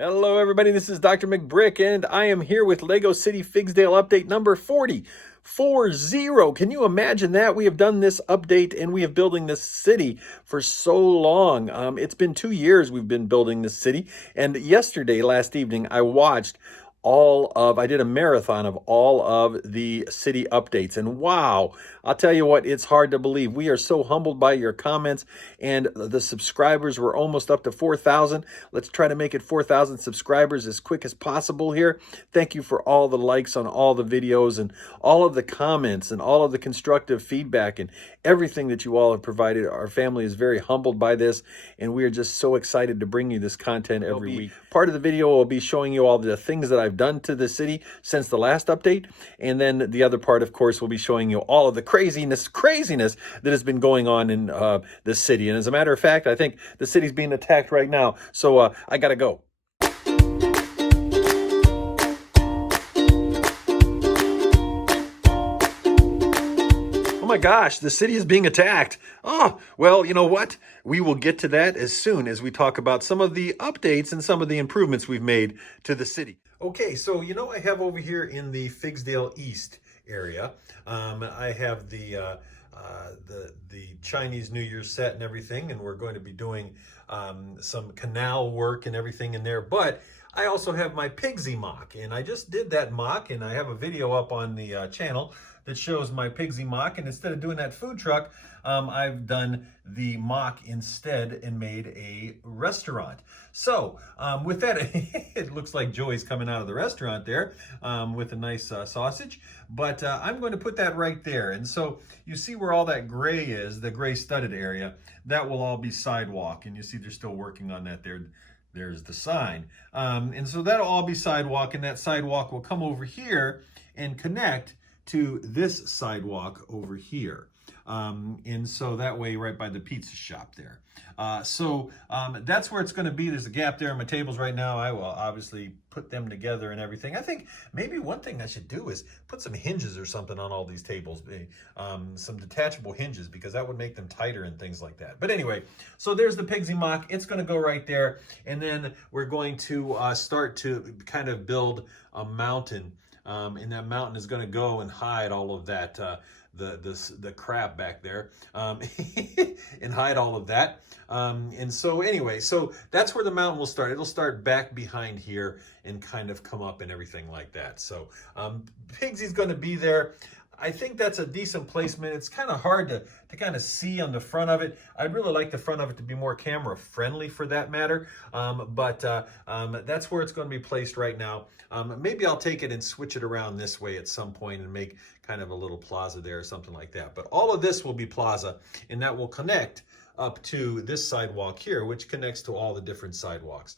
Hello everybody, this is Drmcbrick and I am here with Lego City Figsdale update number 40. Can you imagine that? We have done this update and we have building this city for so long. It's been 2 years we've been building this city, and last evening, I did a marathon of all of the city updates, and wow, I'll tell you what, it's hard to believe. We are so humbled by your comments, and the subscribers were almost up to 4,000. Let's try to make it 4,000 subscribers as quick as possible here. Thank you for all the likes on all the videos and all of the comments and all of the constructive feedback and everything that you all have provided. Our family is very humbled by this, and we are just so excited to bring you this content every week. Part of the video will be showing you all the things that I've done to the city since the last update, and then the other part, of course, will be showing you all of the craziness that has been going on in this city. And as a matter of fact, I think the city's being attacked right now, so I gotta go. Oh my gosh, the city is being attacked. Oh, well, you know what? We will get to that as soon as we talk about some of the updates and some of the improvements we've made to the city. Okay, so I have over here in the Figsdale East area, I have the Chinese New Year set and everything, and we're going to be doing some canal work and everything in there. But I also have my Pigsy mock, and I just did that mock, and I have a video up on the channel that shows my Pigsy mock. And instead of doing that food truck, I've done the mock instead and made a restaurant. So with that, it looks like Joey's coming out of the restaurant there with a nice sausage, but I'm going to put that right there. And so you see where all that gray is, the gray studded area, that will all be sidewalk. And you see they're still working on that there. There's the sign. And so that'll all be sidewalk, and that sidewalk will come over here and connect to this sidewalk over here. And so that way, right by the pizza shop there. That's where it's going to be. There's a gap there on my tables right now. I will obviously put them together and everything. I think maybe one thing I should do is put some hinges or something on all these tables, some detachable hinges, because that would make them tighter and things like that. But anyway, so there's the Pigsy mock. It's going to go right there. And then we're going to start to kind of build a mountain. And that mountain is going to go and hide all of that, the crap back there, and hide all of that. And so anyway, so that's where the mountain will start. It'll start back behind here and kind of come up and everything like that. So Pigsy's going to be there. I think that's a decent placement. It's kind of hard to kind of see on the front of it. I'd really like the front of it to be more camera friendly for that matter. But that's where it's going to be placed right now. Maybe I'll take it and switch it around this way at some point and make kind of a little plaza there or something like that. But all of this will be plaza, and that will connect up to this sidewalk here, which connects to all the different sidewalks.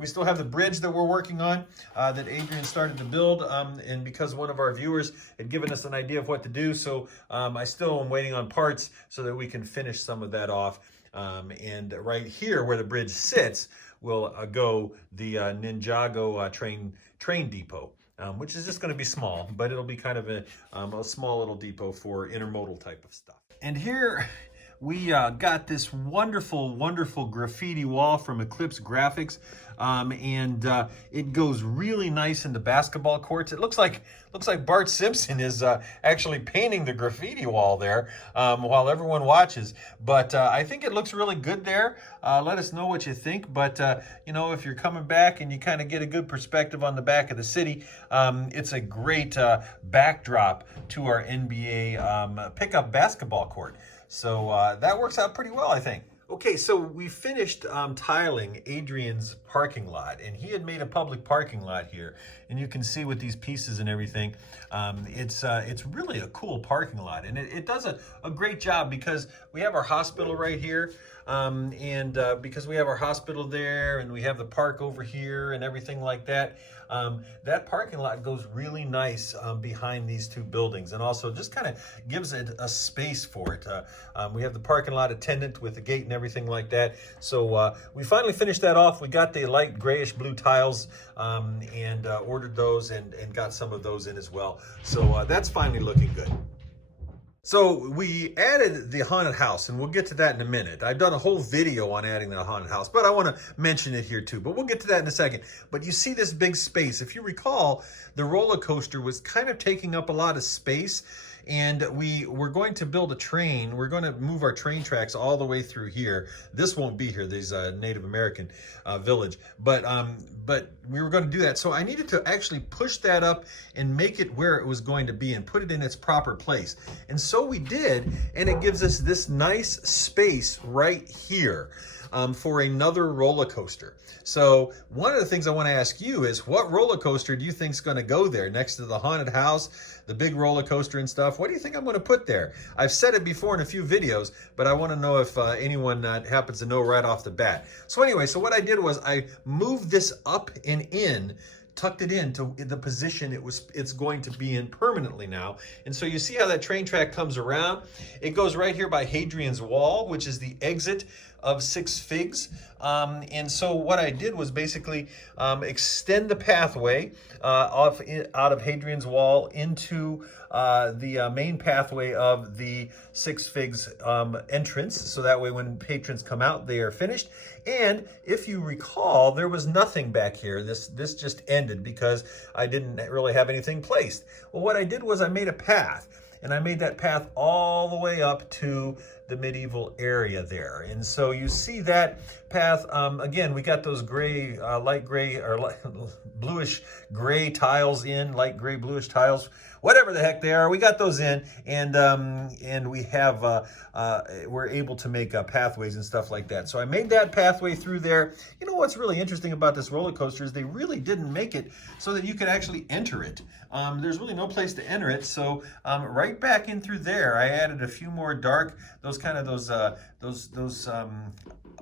We still have the bridge that we're working on that Adrian started to build, and because one of our viewers had given us an idea of what to do, so I still am waiting on parts so that we can finish some of that off. And right here where the bridge sits will go the Ninjago train depot. Which is just going to be small, but it'll be kind of a small little depot for intermodal type of stuff. And here we got this wonderful, wonderful graffiti wall from Eclipse Graphics, and it goes really nice into basketball courts. It looks like Bart Simpson is actually painting the graffiti wall there while everyone watches. But I think it looks really good there. Let us know what you think. But if you're coming back and you kind of get a good perspective on the back of the city, it's a great backdrop to our NBA pickup basketball court. So that works out pretty well, I think. Okay, so we finished tiling Adrian's parking lot, and he had made a public parking lot here, and you can see with these pieces and everything, it's really a cool parking lot, and it does a great job because we have our hospital right here, and because we have our hospital there, and we have the park over here and everything like that. That parking lot goes really nice behind these two buildings, and also just kind of gives it a space for it. We have the parking lot attendant with the gate and everything like that. So we finally finished that off. We got the light grayish blue tiles and ordered those and got some of those in as well. So that's finally looking good. So we added the haunted house, and we'll get to that in a minute. I've done a whole video on adding the haunted house, but I want to mention it here too. But we'll get to that in a second. But you see this big space. If you recall, the roller coaster was kind of taking up a lot of space, and we were going to build a train. We're going to move our train tracks all the way through here. This won't be here, these Native American village, but we were going to do that. So I needed to actually push that up and make it where it was going to be and put it in its proper place. And so we did, and it gives us this nice space right here for another roller coaster. So one of the things I want to ask you is, what roller coaster do you think is going to go there next to the haunted house, the big roller coaster and stuff? What do you think I'm going to put there? I've said it before in a few videos, but I want to know if anyone happens to know right off the bat. So anyway, so what I did was I moved this up and in, tucked it into the position it's going to be in permanently now. And so you see how that train track comes around. It goes right here by Hadrian's Wall, which is the exit of Six Figs. And so what I did was basically extend the pathway out of Hadrian's Wall into the main pathway of the Six Figs entrance. So that way when patrons come out, they are finished. And if you recall, there was nothing back here. This just ended because I didn't really have anything placed. Well, what I did was I made a path. And I made that path all the way up to the medieval area there. And so you see that path, again, we got those gray, light gray, or bluish gray tiles in, light gray, bluish tiles, whatever the heck they are, we got those in, and we have, we're able to make pathways and stuff like that. So I made that pathway through there. You know what's really interesting about this roller coaster is they really didn't make it so that you could actually enter it. There's really no place to enter it, so right back in through there, I added a few more dark, those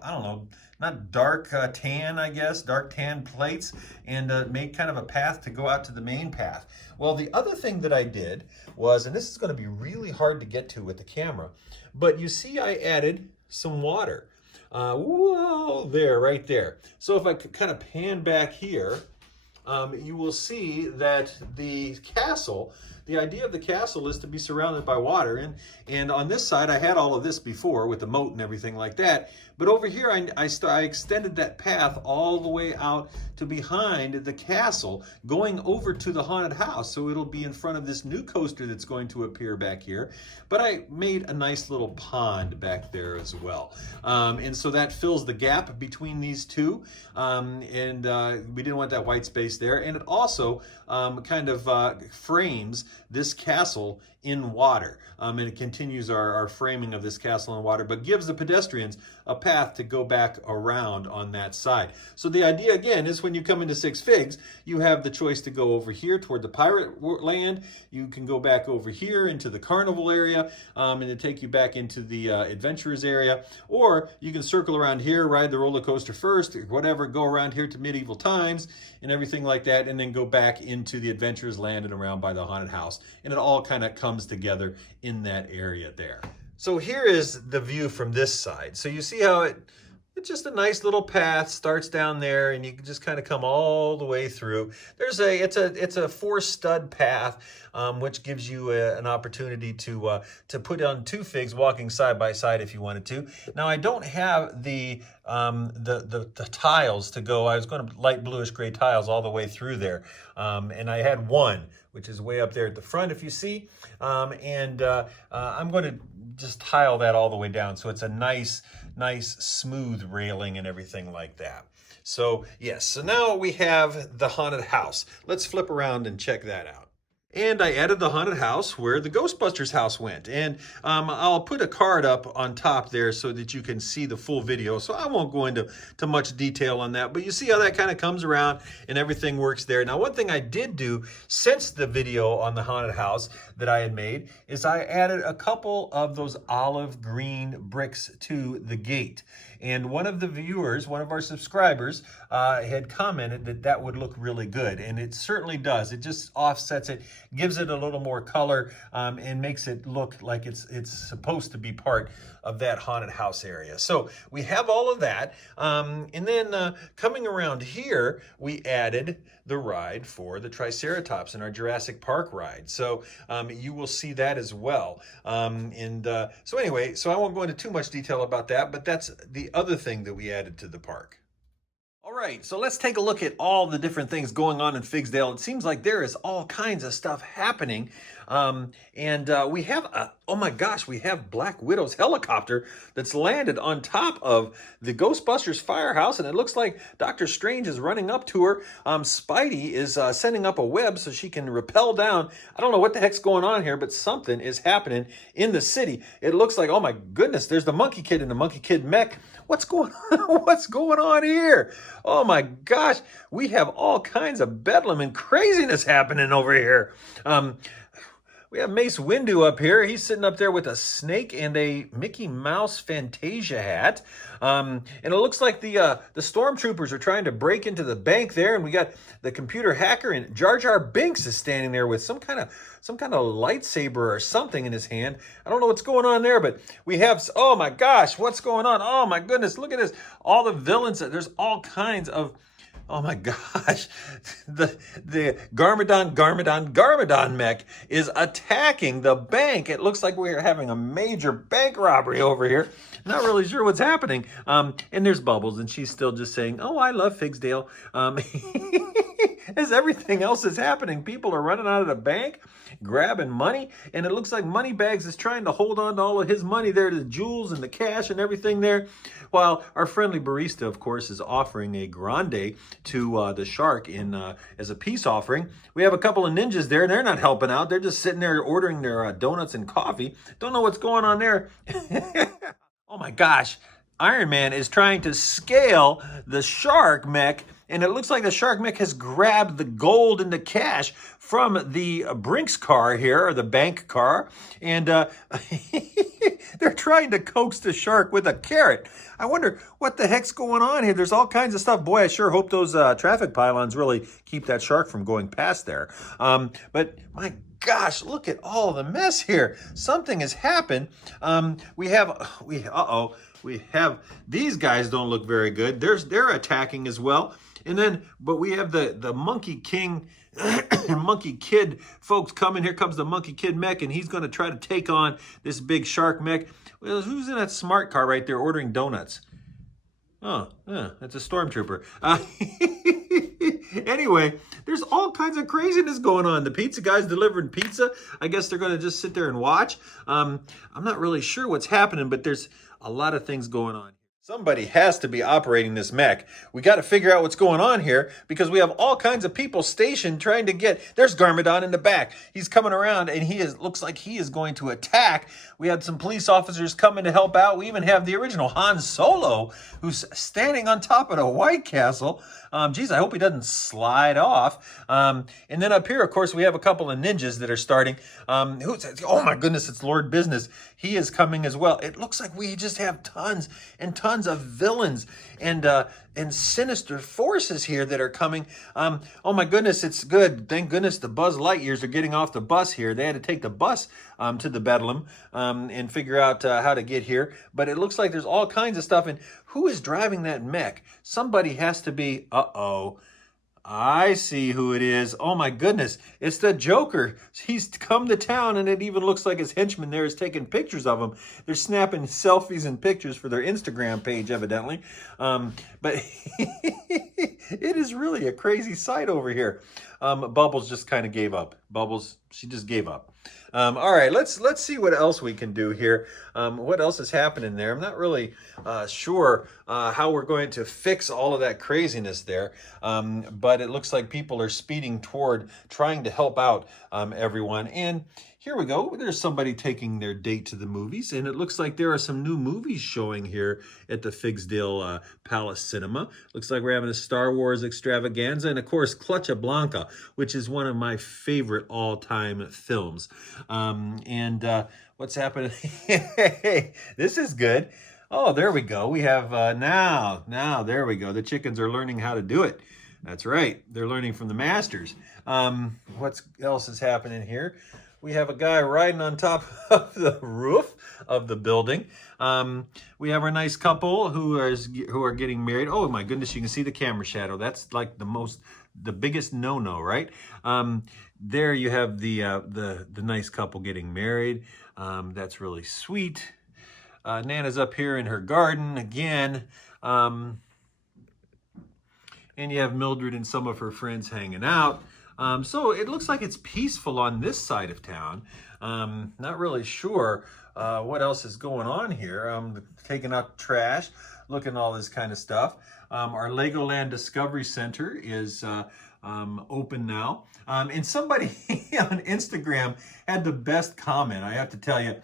I don't know, not dark tan, I guess, dark tan plates, and made kind of a path to go out to the main path. Well, the other thing that I did was, and this is going to be really hard to get to with the camera, but you see I added some water. Whoa, there, right there. So if I could kind of pan back here, you will see that the castle, the idea of the castle is to be surrounded by water. And on this side, I had all of this before with the moat and everything like that. But over here, I extended that path all the way out to behind the castle, going over to the haunted house. So it'll be in front of this new coaster that's going to appear back here. But I made a nice little pond back there as well. And so that fills the gap between these two. We didn't want that white space there. And it also kind of frames this castle in water. And it continues our framing of this castle in water, but gives the pedestrians a path to go back around on that side. So the idea, again, is when you come into Six Figs, you have the choice to go over here toward the pirate land. You can go back over here into the carnival area, and it take you back into the adventurers area. Or you can circle around here, ride the roller coaster first, or whatever, go around here to medieval times and everything like that, and then go back into the adventurers land and around by the haunted house. And it all kind of comes together in that area there. So here is the view from this side. So you see how it's just a nice little path, starts down there, and you can just kind of come all the way through. It's a 4-stud path, which gives you an opportunity to put on 2 figs walking side by side if you wanted to. Now I don't have the tiles to go. I was going to light bluish gray tiles all the way through there, and I had one, which is way up there at the front, if you see, I'm going to just tile that all the way down so it's a nice smooth railing and everything like that. So yes, so now we have the haunted house. Let's flip around and check that out. And I added the haunted house where the Ghostbusters house went. And I'll put a card up on top there so that you can see the full video. So I won't go into much detail on that, but you see how that kind of comes around and everything works there. Now, one thing I did do since the video on the haunted house that I had made is I added a couple of those olive green bricks to the gate. And one of the viewers, one of our subscribers, had commented that that would look really good. And it certainly does. It just offsets it, gives it a little more color, and makes it look like it's supposed to be part of that haunted house area. So we have all of that. And then coming around here, we added the ride for the Triceratops in our Jurassic Park ride. So you will see that as well. So anyway, so I won't go into too much detail about that, but that's the other thing that we added to the park. All right, so let's take a look at all the different things going on in Figsdale. It seems like there is all kinds of stuff happening. We have, oh my gosh, we have Black Widow's helicopter that's landed on top of the Ghostbusters firehouse, and it looks like Dr. Strange is running up to her. Spidey is setting up a web so she can rappel down. I don't know what the heck's going on here, but something is happening in the city. It looks like, oh my goodness, there's the Monkey Kid and the Monkey Kid mech. What's going on? What's going on here? Oh my gosh, we have all kinds of bedlam and craziness happening over here. We have Mace Windu up here. He's sitting up there with a snake and a Mickey Mouse Fantasia hat. And it looks like the stormtroopers are trying to break into the bank there. And we got the computer hacker, and Jar Jar Binks is standing there with some kind of lightsaber or something in his hand. I don't know what's going on there, but we have, oh my gosh, what's going on? Oh my goodness, look at this. All the villains, there's all kinds of, oh my gosh, the Garmadon mech is attacking the bank. It looks like we're having a major bank robbery over here. Not really sure what's happening. And there's Bubbles, and she's still just saying, oh, I love Figsdale. As everything else is happening, people are running out of the bank, grabbing money, and it looks like Moneybags is trying to hold on to all of his money there, the jewels and the cash and everything there, while our friendly barista, of course, is offering a grande to the shark as a peace offering. We have a couple of ninjas there, and they're not helping out. They're just sitting there ordering their donuts and coffee. Don't know what's going on there. Oh my gosh, Iron Man is trying to scale the shark mech, and it looks like the shark mech has grabbed the gold and the cash from the Brinks car here, or the bank car, and they're trying to coax the shark with a carrot. I wonder what the heck's going on here. There's all kinds of stuff. Boy, I sure hope those traffic pylons really keep that shark from going past there. But my gosh, look at all the mess here. Something has happened. We have these guys don't look very good. They're attacking as well. And then, but we have the Monkey King and Monkey Kid folks coming. Here comes the Monkey Kid mech, and he's going to try to take on this big shark mech. Well, who's in that smart car right there ordering donuts? Oh, yeah, that's a stormtrooper. Anyway, there's all kinds of craziness going on. The pizza guy's delivering pizza. I guess they're going to just sit there and watch. I'm not really sure what's happening, but there's a lot of things going on. Somebody has to be operating this mech. We got to figure out what's going on here, because we have all kinds of people stationed trying to get... There's Garmadon in the back. He's coming around, and looks like he is going to attack. We had some police officers coming to help out. We even have the original Han Solo, who's standing on top of the White Castle. Geez, I hope he doesn't slide off. And then up here, of course, we have a couple of ninjas that are starting. Oh my goodness, it's Lord Business. He is coming as well. It looks like we just have tons and tons of villains and sinister forces here that are coming. Oh my goodness, it's good. Thank goodness the Buzz Lightyears are getting off the bus here. They had to take the bus to the Bedlam and figure out how to get here. But it looks like there's all kinds of stuff. And who is driving that mech? Somebody has to be, I see who it is. Oh my goodness, it's the Joker. He's come to town, and it even looks like his henchman there is taking pictures of him. They're snapping selfies and pictures for their Instagram page, evidently. But it is really a crazy sight over here. Bubbles just kind of gave up. Bubbles, she just gave up. All right, let's see what else we can do here. What else is happening there? I'm not really sure how we're going to fix all of that craziness there, but it looks like people are speeding toward trying to help out everyone. And here we go. There's somebody taking their date to the movies, and it looks like there are some new movies showing here at the Figsdale Palace Cinema. Looks like we're having a Star Wars extravaganza, and of course, Clutcha Blanca, which is one of my favorite all-time films. What's happening? This is good. Oh, there we go. We have now, there we go. The chickens are learning how to do it. That's right. They're learning from the masters. What else is happening here? We have a guy riding on top of the roof of the building. We have our nice couple who are getting married. Oh my goodness, you can see the camera shadow. That's like the biggest no-no, right? There you have the nice couple getting married. That's really sweet. Nana's up here in her garden again. And you have Mildred and some of her friends hanging out. So it looks like it's peaceful on this side of town. Not really sure what else is going on here. Taking out trash, looking at all this kind of stuff. Our Legoland Discovery Center is open now. And somebody on Instagram had the best comment, I have to tell you,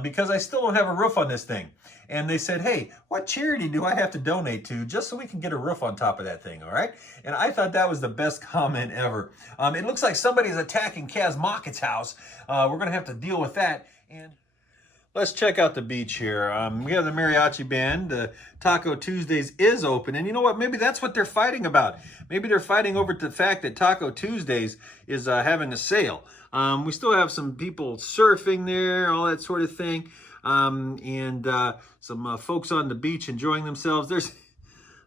because I still don't have a roof on this thing. And they said, hey, what charity do I have to donate to just so we can get a roof on top of that thing, all right? And I thought that was the best comment ever. It looks like somebody's attacking Kaz Moffat's house. We're going to have to deal with that. And let's check out the beach here. We have the mariachi band. Taco Tuesdays is open. And you know what? Maybe that's what they're fighting about. Maybe they're fighting over the fact that Taco Tuesdays is having a sale. We still have some people surfing there, all that sort of thing. And some folks on the beach enjoying themselves. There's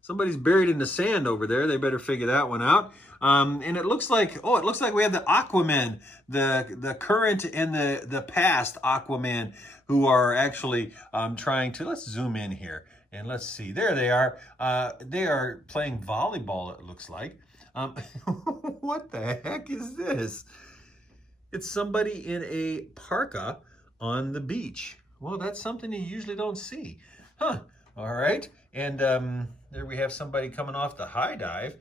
somebody's buried in the sand over there. They better figure that one out. And it looks like, we have the Aquaman, the current and the past Aquaman, who are actually trying to, let's zoom in here and let's see. There they are. They are playing volleyball, it looks like. What the heck is this? It's somebody in a parka on the beach. Well, that's something you usually don't see. Huh. All right. And there we have somebody coming off the high dive.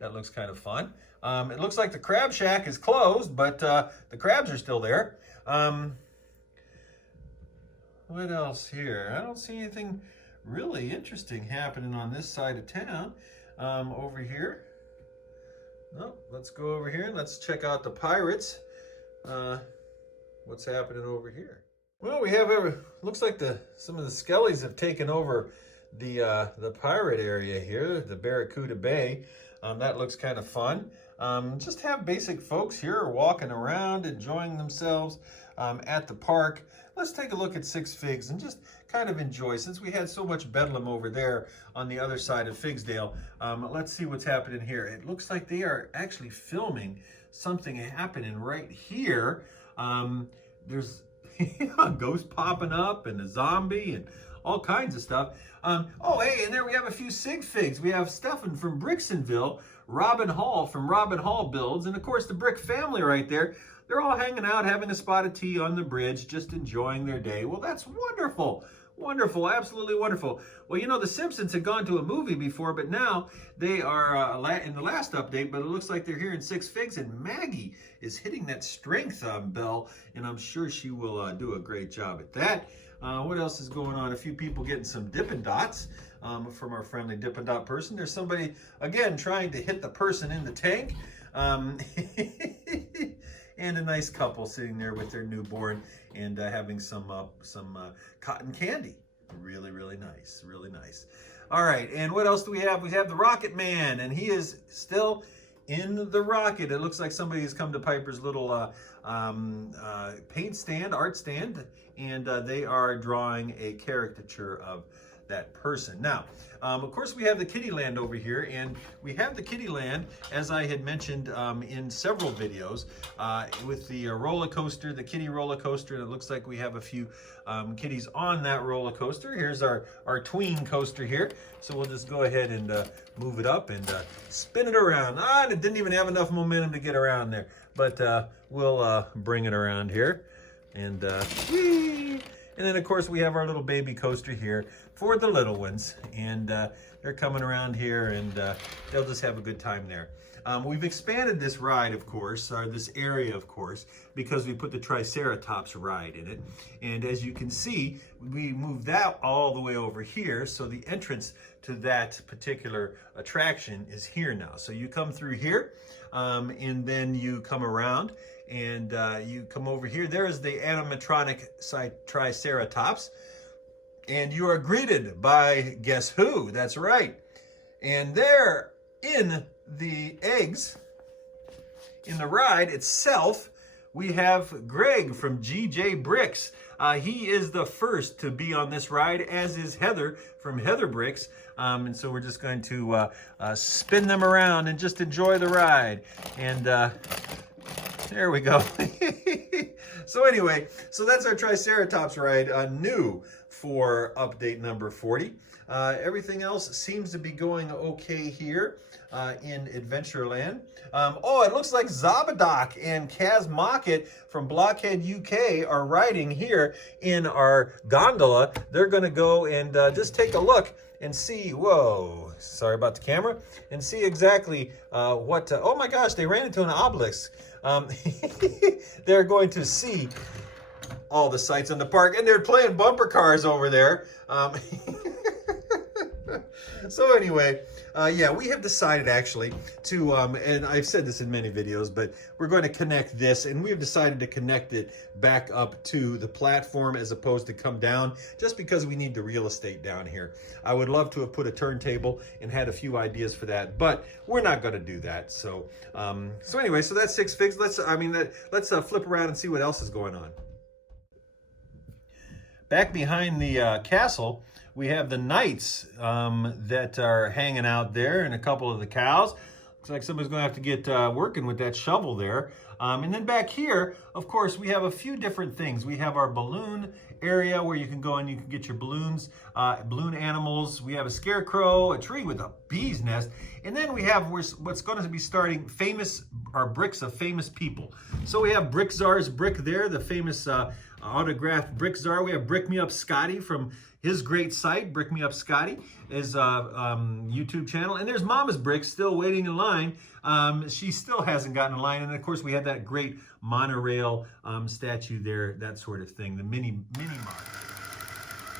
That looks kind of fun. It looks like the crab shack is closed, but the crabs are still there. What else here? I don't see anything really interesting happening on this side of town. Over here. No, let's go over here and let's check out the pirates. What's happening over here? Well, we have looks like some of the skellies have taken over the pirate area here, the Barracuda Bay. That looks kind of fun. Just have basic folks here walking around, enjoying themselves at the park. Let's take a look at Six Figs and just kind of enjoy. Since we had so much bedlam over there on the other side of Figsdale, let's see what's happening here. It looks like they are actually filming something happening right here. There's a ghost popping up and a zombie and all kinds of stuff. Oh, hey, and there we have a few Sig Figs. We have Stefan from Brixtonville, Robin Hall from Robin Hall Builds, and of course the Brick family right there. They're all hanging out, having a spot of tea on the bridge, just enjoying their day. Well, that's wonderful. Wonderful, absolutely wonderful. Well, you know, the Simpsons had gone to a movie before, but now they are in the last update, but it looks like they're here in Six Figs, and Maggie is hitting that strength bell, and I'm sure she will do a great job at that. What else is going on? A few people getting some Dippin' Dots from our friendly Dippin' Dot person. There's somebody, again, trying to hit the person in the tank. And a nice couple sitting there with their newborn and having some cotton candy. Really, really nice, really nice. All right, and what else do we have? We have the Rocket Man, and he is still in the rocket. It looks like somebody has come to Piper's little paint stand, art stand, and they are drawing a caricature of that person. Now, of course, we have the Kittyland over here, and we have the Kittyland, as I had mentioned in several videos, with the roller coaster, the kitty roller coaster, and it looks like we have a few kitties on that roller coaster. Here's our tween coaster here, so we'll just go ahead and move it up and spin it around. And it didn't even have enough momentum to get around there, but we'll bring it around here, and whee! And then, of course, we have our little baby coaster here for the little ones. And they're coming around here, and they'll just have a good time there. We've expanded this ride, of course, or this area, of course, because we put the Triceratops ride in it. And as you can see, we moved that all the way over here. So the entrance to that particular attraction is here now. So you come through here, and then you come around, and you come over here. There is the animatronic Triceratops. And you are greeted by, guess who? That's right. And there in the eggs, in the ride itself, we have Greg from Drmcbrick. He is the first to be on this ride, as is Heather from Bricks. And so we're just going to spin them around and just enjoy the ride. And there we go. So anyway, so that's our Triceratops ride, new for update number 40. Everything else seems to be going okay here in Adventureland. Oh, it looks like Zabadoc and Kaz Mockett from Blockhead UK are riding here in our gondola. They're going to go and just take a look and see, whoa, sorry about the camera, and see exactly what, oh my gosh, they ran into an obelisk. They're going to see all the sights in the park, and they're playing bumper cars over there. So anyway, yeah, we have decided actually to, and I've said this in many videos, but we're going to connect this, and we have decided to connect it back up to the platform as opposed to come down, just because we need the real estate down here. I would love to have put a turntable and had a few ideas for that, but we're not going to do that. So, so anyway, so that's 6 Figs. Let's flip around and see what else is going on. Back behind the castle, we have the knights that are hanging out there, and a couple of the cows. Looks like somebody's going to have to get working with that shovel there. And then back here, of course, we have a few different things. We have our balloon area where you can go and you can get your balloons, balloon animals. We have a scarecrow, a tree with a bee's nest. And then we have what's going to be starting our bricks of famous people. So we have Brick Czar's brick there, the famous autographed Brick Czar. We have Brick Me Up Scotty from his great site, Brick Me Up Scotty, his YouTube channel. And there's Mama's Brick still waiting in line. She still hasn't gotten in line. And of course, we had that great monorail statue there, that sort of thing, the mini mark.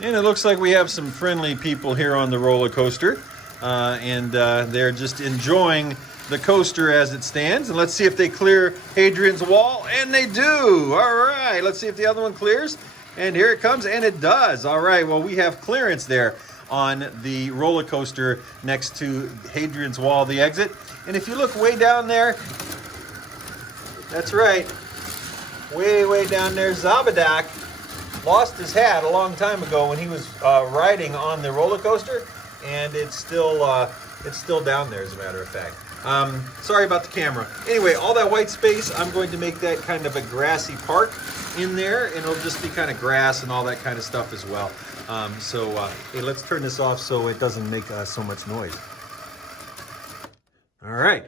And it looks like we have some friendly people here on the roller coaster. And they're just enjoying the coaster as it stands. And let's see if they clear Hadrian's Wall. And they do. All right. Let's see if the other one clears. And here it comes, and it does. All right, well, we have clearance there on the roller coaster next to Hadrian's Wall, the exit. And if you look way down there, that's right, way down there, Zabadoc lost his hat a long time ago when he was riding on the roller coaster, and it's still down there, as a matter of fact. Sorry about the camera. Anyway, all that white space, I'm going to make that kind of a grassy park in there, and it'll just be kind of grass and all that kind of stuff as well. Hey, let's turn this off so it doesn't make so much noise. All right.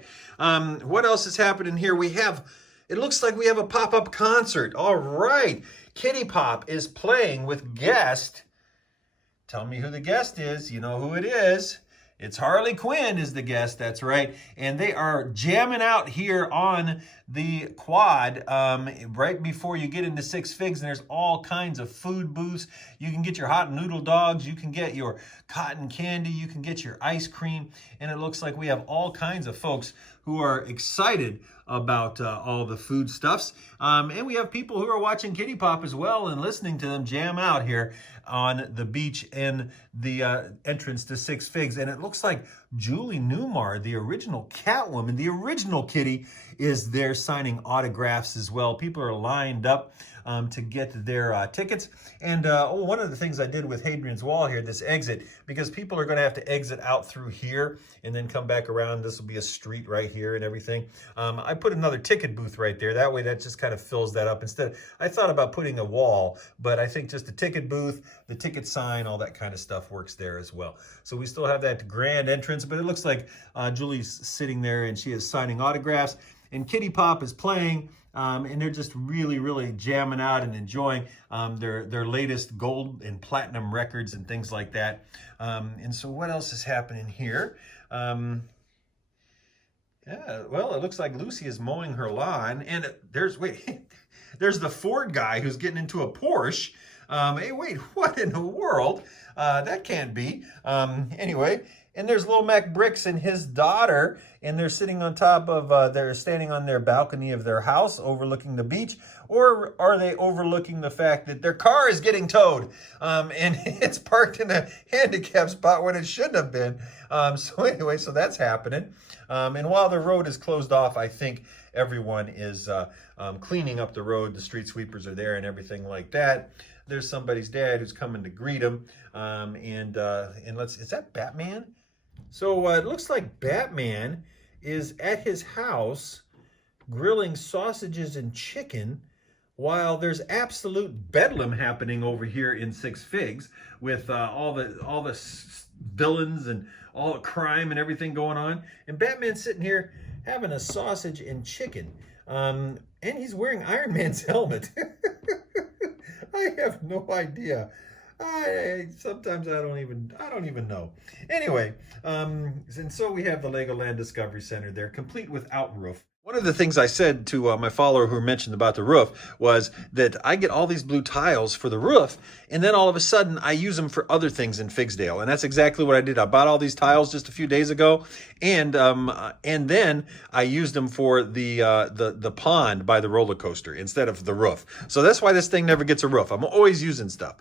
What else is happening here? It looks like we have a pop-up concert. All right. Kitty Pop is playing with guest. Tell me who the guest is. You know who it is. It's Harley Quinn is the guest, that's right. And they are jamming out here on the quad right before you get into 6 Figs. And there's all kinds of food booths. You can get your hot noodle dogs. You can get your cotton candy. You can get your ice cream. And it looks like we have all kinds of folks who are excited about all the food stuffs. And we have people who are watching Kitty Pop as well and listening to them jam out here on the beach and the entrance to 6 Figs. And it looks like Julie Newmar, the original Catwoman, the original Kitty, is there signing autographs as well. People are lined up to get their tickets. And one of the things I did with Hadrian's Wall here, this exit, because people are going to have to exit out through here and then come back around. This will be a street right here and everything. I put another ticket booth right there. That way that just kind of fills that up. Instead, I thought about putting a wall, but I think just the ticket booth, the ticket sign, all that kind of stuff works there as well. So we still have that grand entrance, but it looks like Julie's sitting there and she is signing autographs. And Kitty Pop is playing, and they're just really jamming out and enjoying their latest gold and platinum records and things like that. And so what else is happening here? Yeah, well, it looks like Lucy is mowing her lawn, and there's the Ford guy who's getting into a Porsche. Hey, wait, what in the world? That can't be. Anyway, And there's Little Mac Bricks and his daughter, and they're sitting on top of, they're standing on their balcony of their house overlooking the beach, or are they overlooking the fact that their car is getting towed and it's parked in a handicap spot when it shouldn't have been. So anyway, so that's happening. And while the road is closed off, I think everyone is cleaning up the road. The street sweepers are there and everything like that. There's somebody's dad who's coming to greet him. And is that Batman? So it looks like Batman is at his house grilling sausages and chicken while there's absolute bedlam happening over here in Six Figs with all the villains and all the crime and everything going on. And Batman's sitting here having a sausage and chicken. And he's wearing Iron Man's helmet. I have no idea. Sometimes I don't even know. Anyway, and so we have the Legoland Discovery Center there, complete without roof. One of the things I said to my follower who mentioned about the roof was that I get all these blue tiles for the roof, and then all of a sudden I use them for other things in Figsdale, and that's exactly what I did. I bought all these tiles just a few days ago, and then I used them for the pond by the roller coaster instead of the roof. So that's why this thing never gets a roof. I'm always using stuff.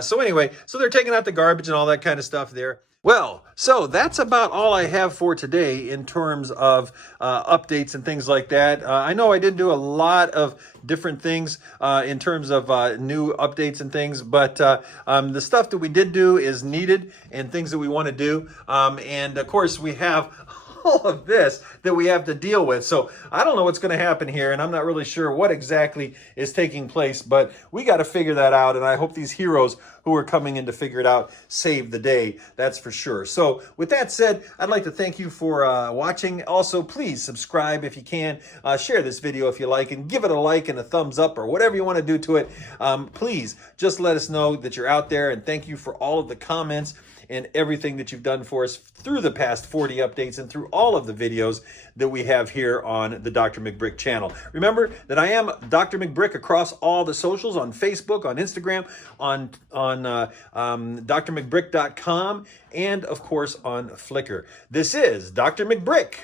So anyway, so they're taking out the garbage and all that kind of stuff there. Well, so that's about all I have for today in terms of updates and things like that. I know I didn't do a lot of different things in terms of new updates and things, but the stuff that we did do is needed and things that we want to do. And of course, we have all of this that we have to deal with. So I don't know what's going to happen here, and I'm not really sure what exactly is taking place, but we got to figure that out. And I hope these heroes who are coming in to figure it out save the day. That's for sure. So with that said, I'd like to thank you for watching. Also, please subscribe if you can. Share this video if you like, and give it a like and a thumbs up or whatever you want to do to it. Please just let us know that you're out there, and thank you for all of the comments and everything that you've done for us through the past 40 updates and through all of the videos that we have here on the Dr. McBrick channel. Remember that I am Dr. McBrick across all the socials, on Facebook, on Instagram, on drmcbrick.com, and of course on Flickr. This is Dr. McBrick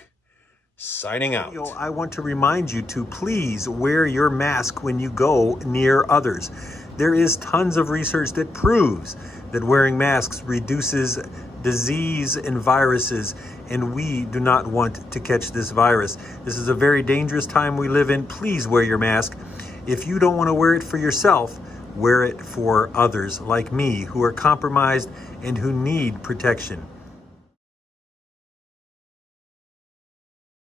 signing out. I want to remind you to please wear your mask when you go near others. There is tons of research that proves that wearing masks reduces disease and viruses, and we do not want to catch this virus. This is a very dangerous time we live in. Please wear your mask. If you don't want to wear it for yourself, wear it for others like me who are compromised and who need protection.